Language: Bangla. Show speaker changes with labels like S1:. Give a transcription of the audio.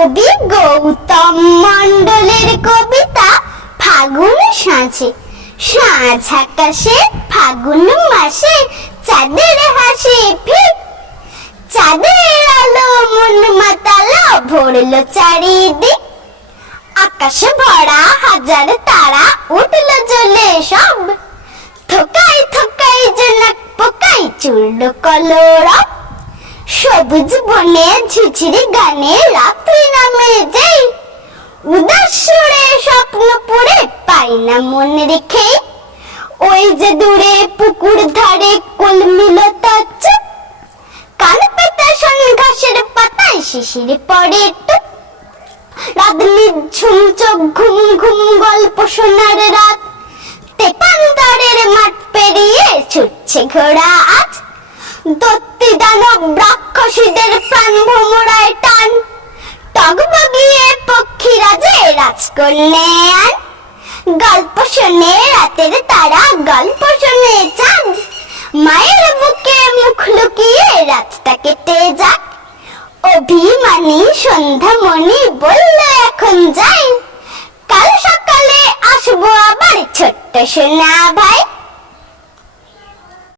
S1: কবি গৌতম মণ্ডলের কবিতা ফাগুন সাঁঝে। সাঁঝ আকাশে ফাগুন মাসে চাঁদের হাসি ফিট চাঁদের আলো মন মাতালো ভরলো চারিদিক। আকাশে ভরা হাজার তারা উঠল জ্বলে সব। থোকাই থোকাই জনক পোকাই চুড়লো কলরব। সবুজ বনে ঝিঝিরি গানে রাত্রি নামে যাই। উদাস স্বপ্ন পড়ে পাই না মনে রেখে। ওই যে দূরে পুকুর ধারে কলমিলতা চুপ। কান পেতে শোন ঘাসের পাতায় শিশিরে পড়ে টুপ। রাধনি ঝুম চোখ ঘুম ঘুম গল্প শোনার রাত। তেপান্তরের মাঠ পেরিয়ে ছুটছে ঘোড়া আজ। দত্তি দানব রাক্ষসীদের প্রাণ ভোমরায় টান। টগবগিয়ে পক্ষীরা যে রাজকন্যান গল্প শুনে রাতের তারা, গল্প শুনে চান মায়ের বুকে মুখ লুকিয়ে রাতটা কেটে যাক। অভিমানী সন্ধ্যামণি বলল, এখন যাই। কাল সকালে আসব আবার ছোট্ট সোনা ভাই।